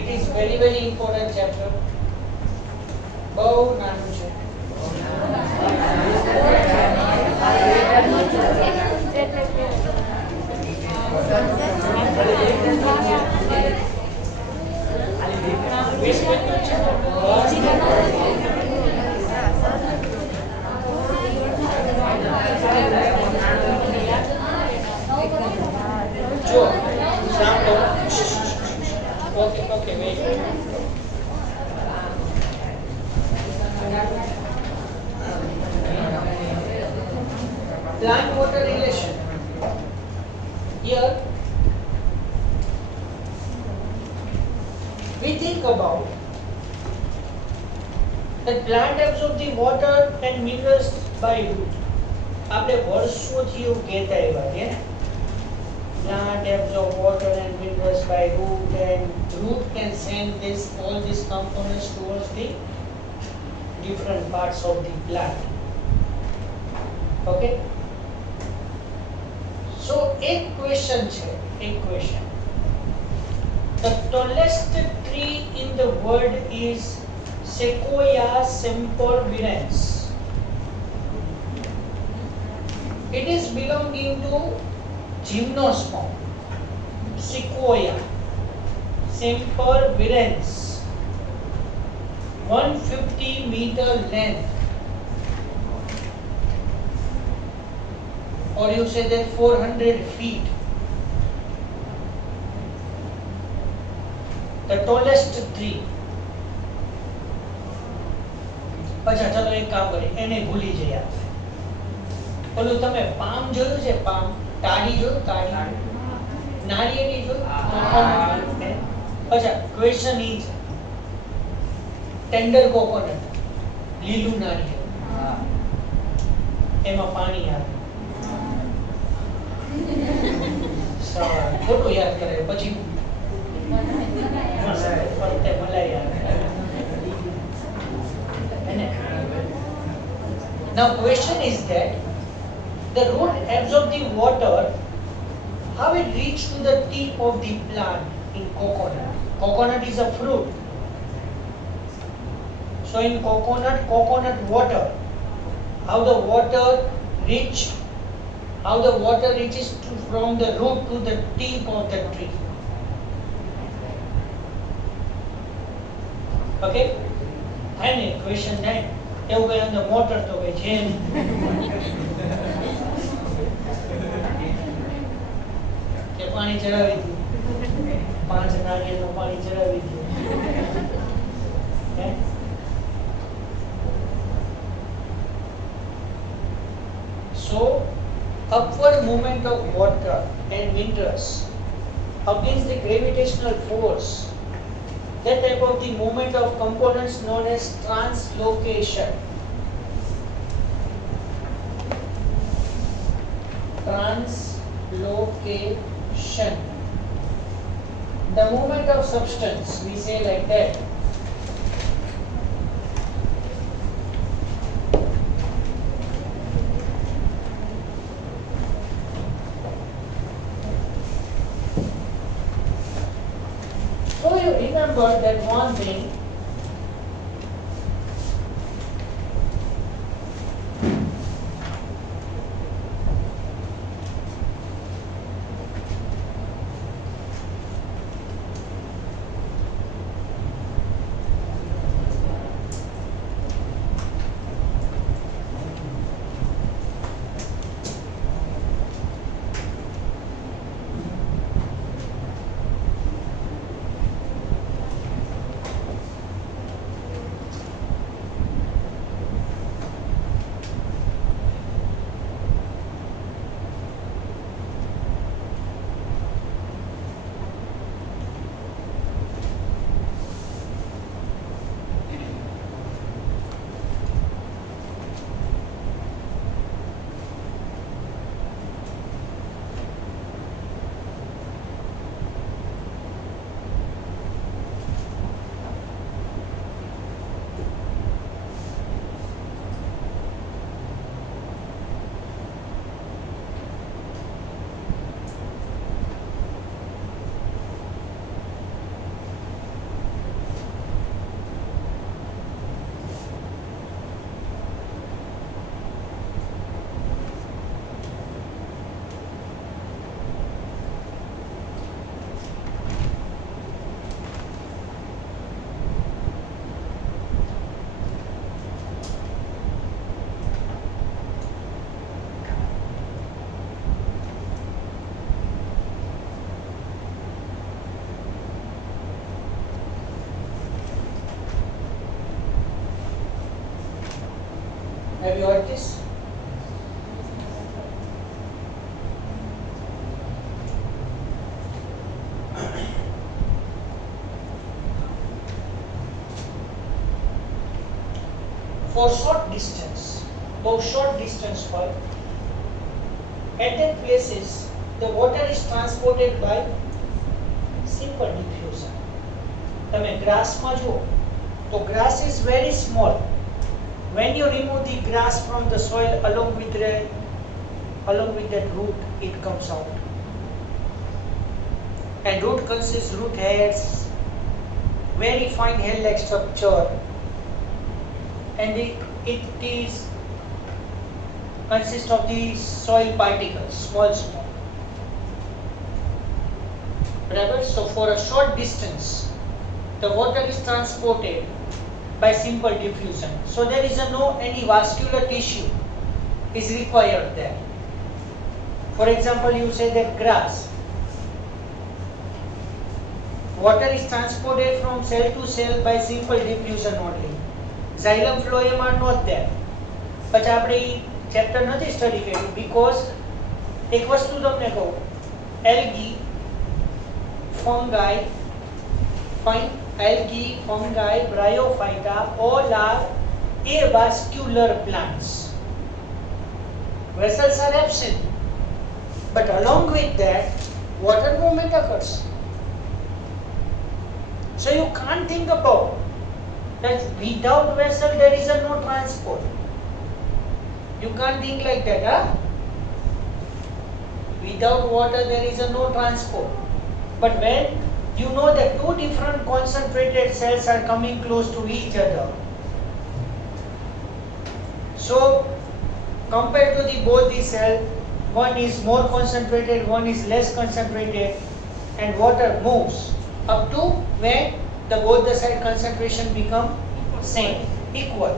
It is very important chapter. બહુ નાનું છે. જો સાંભળો. Okay, wait. Plant water relation. Here we think about that plant absorb the water and minerals by root. આપણે વર્ષોથી એવું કહેતા આવ્યા છે ને, plant absorb water and minerals by root, and root can send all these components towards the different parts of the plant. Okay. So एक question છે, एक question. The tallest tree in the world is Sequoia sempervirens. It is belonging to gymnosperm. Sequoia sempervirens, 150-meter length, or you say that 400 feet. The tallest tree. अच्छा चलो एक काम करें, એને ભૂલી જઈએ આપણે. ઓલું તમે પામ જોયું છે? પામ તાડી જોયું? તાડી નાળિયેરી જોયું? अच्छा ક્વેશ્ચન ઈ છે, ટેન્ડર કોકોનટ, લીલું નાળિયેર, એમાં પાણી આવે. ખોટું યાદ કરે પછી મલાઈ આવે. Now question is that the root absorb the water, how it reach to the tip of the plant in coconut. Coconut is a fruit. So in coconut water, how the water reaches from the root to the tip of the tree. Okay? And question 9. એવું કઈ અંદર motor તો કઈ છે નહીં. કે પાણી ચડાવી દીધું, 5 નાળિયેરનું પાણી ચડાવી દીધું. So upward movement of water and minerals against the gravitational force, that type of the movement of components known as translocation. Translocation. The movement of substance, we say like that. So you remember that one thing, Have you heard this? For short distance, both short distance હોય, at that places the water is transported by simple diffusion. તમે ગ્રાસમાં જુઓ તો grass is very small. When you remove the grass from the soil along with that root, it comes out. And root consists root hairs, very fine hair-like structure, and it is consists of the soil particles, small. Barabar? So for a short distance, the water is transported by simple diffusion. So there is any vascular tissue is required there. For example, you say that grass, water is transported from cell to cell by simple diffusion only. Xylem phloem are not there. પછી આપણે chapter નથી study કર્યું because એક વસ્તુ તમને કહું, algae, fungi, bryophyta, all are avascular plants. Vessels are absent, but along with that, water movement occurs. So you can't think about that without vessel there is no transport. You can't think like that, huh? Without water there is no transport. But when you know that two different concentrated cells are coming close to each other, so compared to both the cell, one is more concentrated, one is less concentrated, and water moves up to when both the cell concentration become same, equal.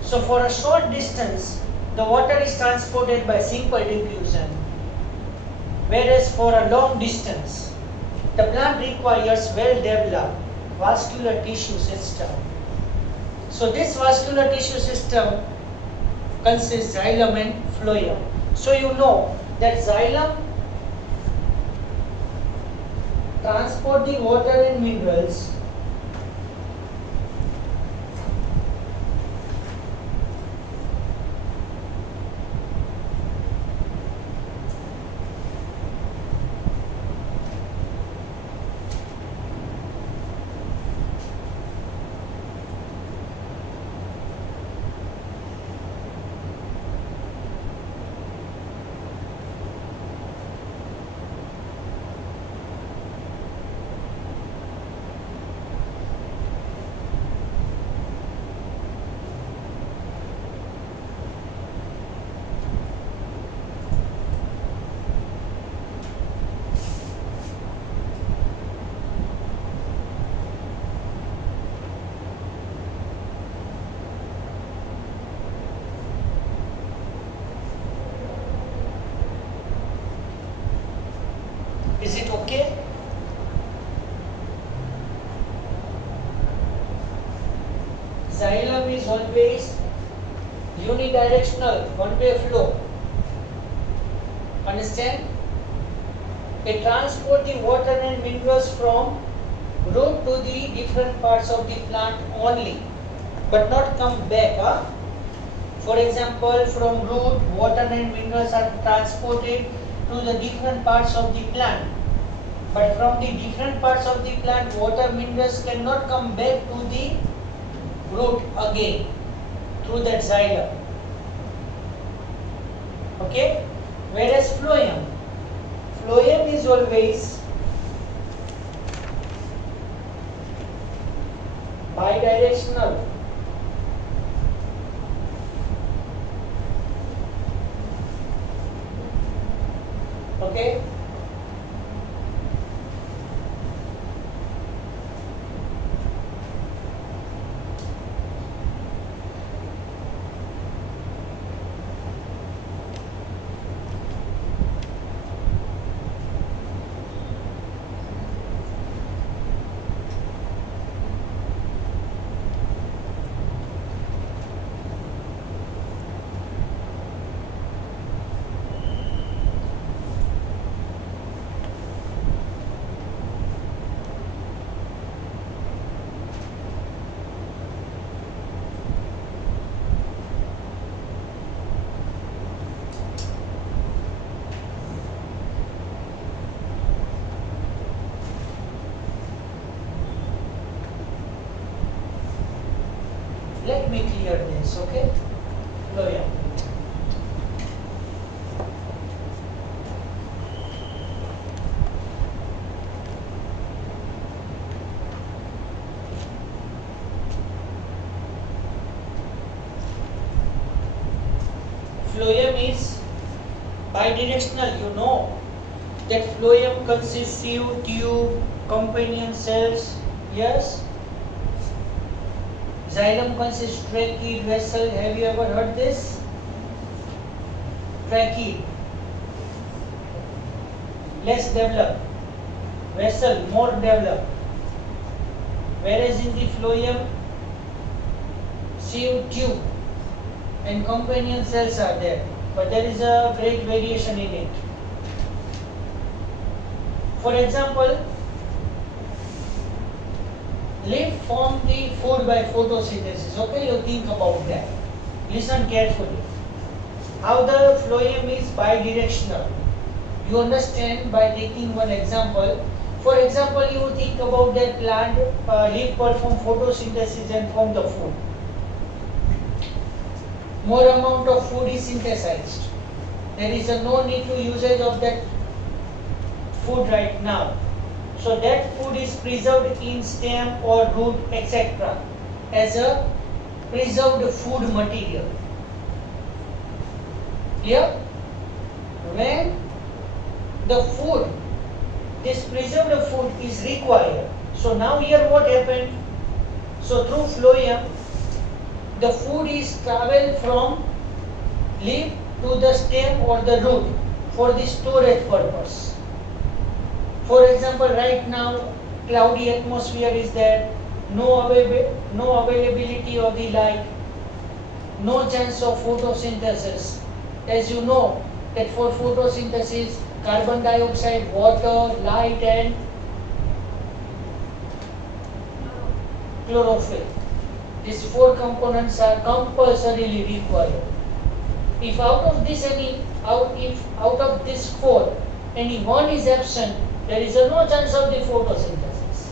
So for a short distance, the water is transported by simple diffusion, whereas for a long distance, the plant requires well-developed vascular tissue system. So this vascular tissue system consists xylem and phloem. So you know that xylem transport the water and minerals Is it okay? Xylem is always unidirectional, one-way flow. Understand? It transports the water and minerals from root to the different parts of the plant only, but not come back. Huh? For example, from root, water and minerals are transported to the different parts of the plant. But from the different parts of the plant, water minerals cannot come back to the root again through that xylem. Okay? Whereas phloem is always bidirectional. Okay? me clear this, okay? Phloem. Phloem is bidirectional. You know that phloem consists sieve, tube, companion cells. Yes. Xylem consists tracheid, vessel. Have you ever heard this? Tracheid, less developed. Vessel, more developed. Whereas in the phloem, sieve, tube, and companion cells are there, but there is a great variation in it. For example, leaf form the food by photosynthesis. Okay, you think about that. Listen carefully. How the phloem is bidirectional. You understand by taking one example. For example, you think about that plant leaf perform photosynthesis and form the food. More amount of food is synthesized. There is no need to usage of that food right now. So that food is preserved in stem or root, etc. as a preserved food material. Clear? When the food, this preserved food is required. So now here what happened? So through phloem, the food is traveled from leaf to the stem or the root for the storage purpose. For example, right now cloudy atmosphere is there, no availability of the light, no chance of photosynthesis. As you know that for photosynthesis, carbon dioxide, water, light and chlorophyll. These four components are compulsorily required. If out of this four, any one is absent, there is no chance of the photosynthesis.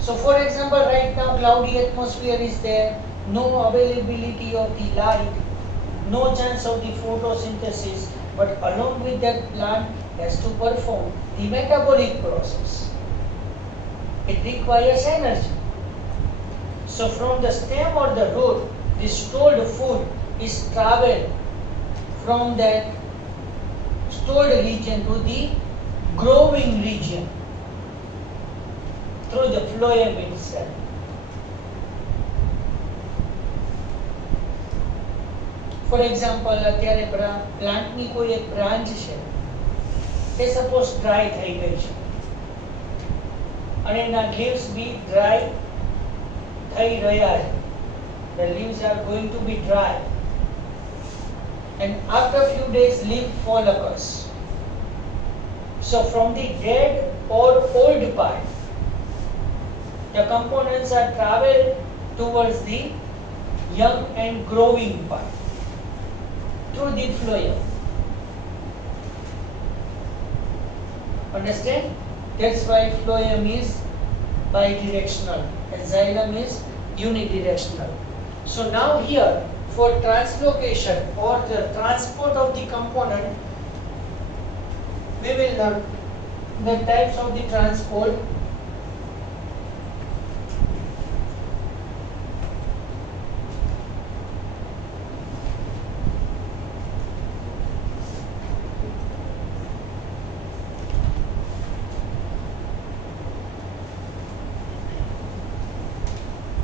So for example, right now cloudy atmosphere is there, no availability of the light, no chance of the photosynthesis, but along with that plant has to perform the metabolic process. It requires energy. So from the stem or the root, the stored food is traveled from that stored region to the growing region through the phloem itself. For example, અત્યારે પ્લાન્ટની કોઈ એક branch છે એ suppose dry થઈ ગઈ છે અને એના લીવ્સ બી ડ્રાય થઈ રહ્યા છે. The leaves are going to be dry, and after few days leaf fall occurs. So from the dead or old part, the components are traveled towards the young and growing part through the phloem. Understand? That's why phloem is bidirectional and xylem is unidirectional. So now here for translocation or the transport of the component, we will learn the types of the transport.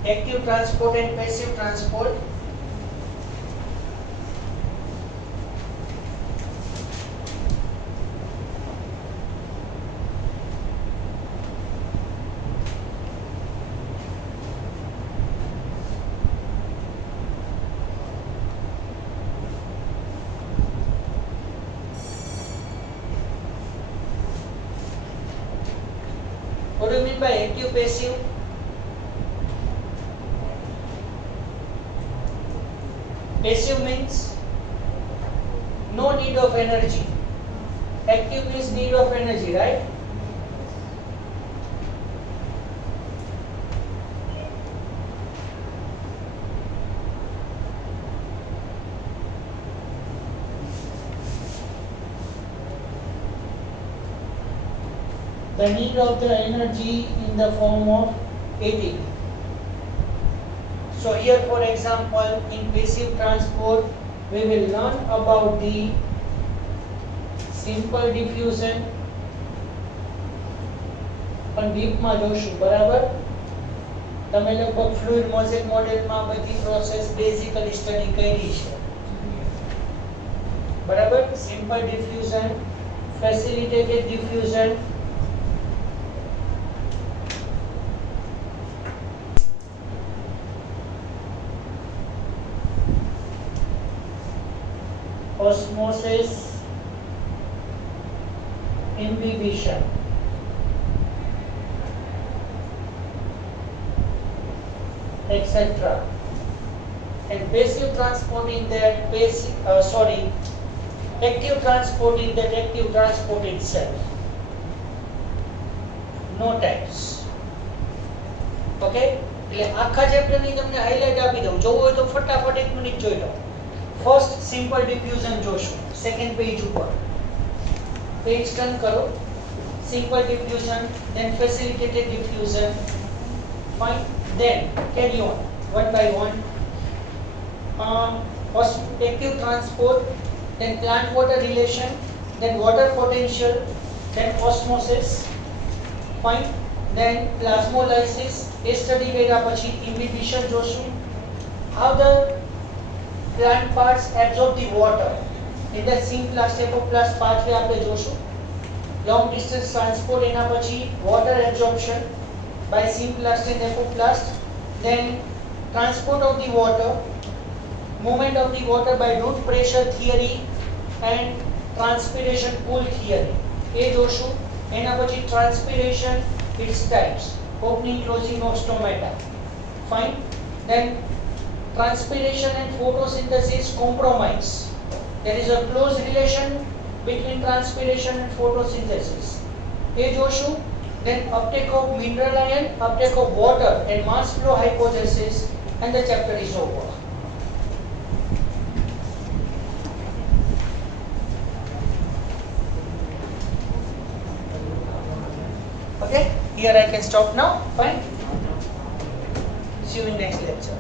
Active transport and passive transport. What do you mean by active, passive? Passive means no need of energy. Active means need of energy, right? the need of the energy in the form of ATP. So here, for example, in passive transport, we will learn about the simple diffusion. પણ ડીપમાં જોશું, બરાબર? તમે લગભગ fluid mosaic મોડેલમાં બધી process basically study કરી છે, બરાબર? Simple diffusion, ફેસિલિટેટેડ diffusion, osmosis, imbibition. Etc. And passive transport in that active transport in that active transport itself. No types. Okay? એટલે આખા ચેપ્ટર ની તમને હાઇલાઇટ આપી દઉં, જોવું હોય તો ફટાફટ 1 મિનિટ જોઈ લો. ફર્સ્ટ સિમ્પલ ડિફ્યુઝન જોશું, સેકન્ડ પેજ ઉપર. પેજ ટર્ન કરો. Simple diffusion, then facilitated diffusion. Fine. Then carry on one by one. Active transport, then plant water relation, then water potential, then osmosis. Fine. Then plasmolysis. A study કર્યા પછી imbibition જોશું. How the plant parts absorb the water in the Syn-Plast Apoplast pathway આપણે જોશું. Long distance transport એના પછી water absorption by Syn-Plast and Apoplast, then transport of the water, movement of the water by root pressure theory and transpiration pool theory. એ જોશું. એના પછી transpiration, its types, opening closing of stomata. Fine. Then transpiration and photosynthesis compromise. There is a close relation between transpiration and photosynthesis. એ જોશું. Then uptake of mineral ion, uptake of water and mass flow hypothesis, and the chapter is over. Okay, here I can stop now. Fine. See you in next lecture.